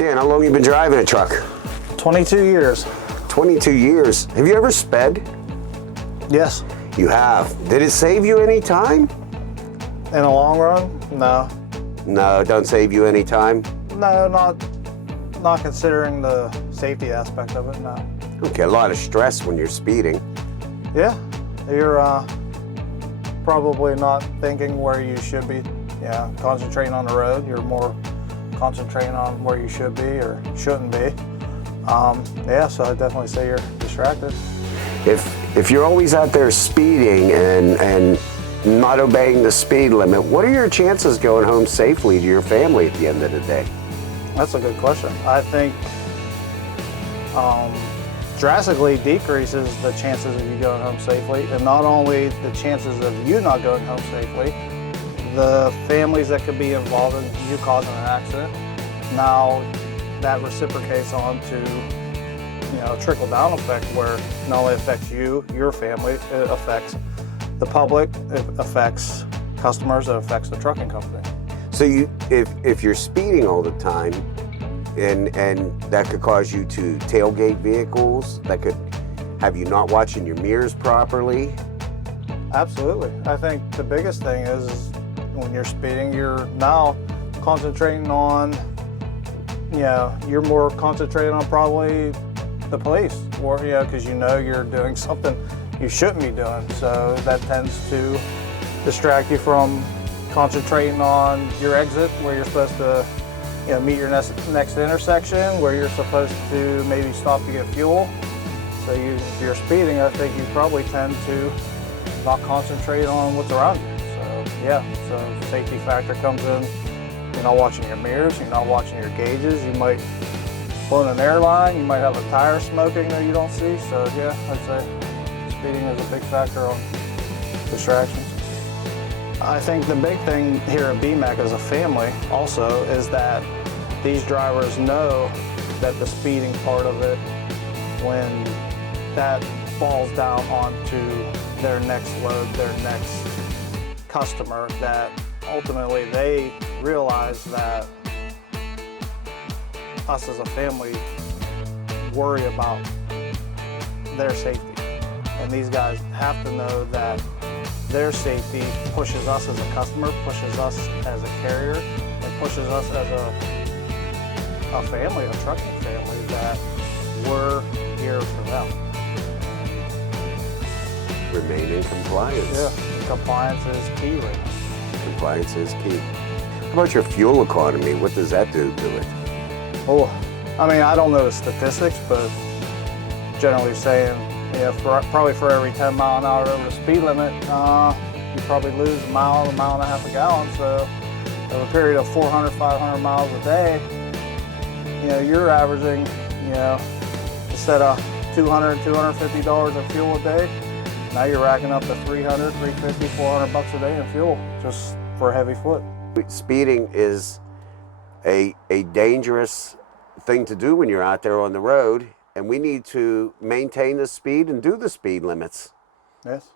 Dan, how long have you been driving a truck? 22 years. 22 years. Have you ever sped? Yes. You have. Did it save you any time? In the long run, no. No, it don't save you any time. No, not considering the safety aspect of it, no. Okay, a lot of stress when you're speeding. Yeah, you're probably not thinking where you should be, concentrating on the road. You're more concentrating on where you should be or shouldn't be. So I definitely say you're distracted. If you're always out there speeding and not obeying the speed limit, what are your chances going home safely to your family at the end of the day? That's a good question. I think drastically decreases the chances of you going home safely, and not only the chances of you not going home safely, the families that could be involved in you causing an accident. Now that reciprocates on to a trickle-down effect where it not only affects you, your family, it affects the public, it affects customers, it affects the trucking company. So if you're speeding all the time, and that could cause you to tailgate vehicles, that could have you not watching your mirrors properly. Absolutely. I think the biggest thing is when you're speeding, you're now concentrating on, you're more concentrating on probably the police, or because you're doing something you shouldn't be doing. So that tends to distract you from concentrating on your exit where you're supposed to meet your next intersection, where you're supposed to maybe stop to get fuel. So if you're speeding, I think you probably tend to not concentrate on what's around you. So safety factor comes in. You're not watching your mirrors, you're not watching your gauges, you might pull in an airline, you might have a tire smoking that you don't see. So I'd say speeding is a big factor on distractions. I think the big thing here at BMAC as a family also is that these drivers know that the speeding part of it, when that falls down onto their next load, their next customer, that ultimately they realize that us as a family worry about their safety. And these guys have to know that their safety pushes us as a customer, pushes us as a carrier, and pushes us as a family, a trucking family, that we're here for them. Remain in compliance. Yeah, compliance is key right now. Compliance is key. How about your fuel economy? What does that do to it? Oh, I don't know the statistics, but generally saying, probably for every 10 mile an hour over the speed limit, you probably lose a mile and a half a gallon. So over a period of 400, 500 miles a day, you're averaging, instead of $200, $250 of fuel a day, now you're racking up to $300, $350, $400 a day in fuel just for a heavy foot. Speeding is a dangerous thing to do when you're out there on the road, and we need to maintain the speed and do the speed limits. Yes.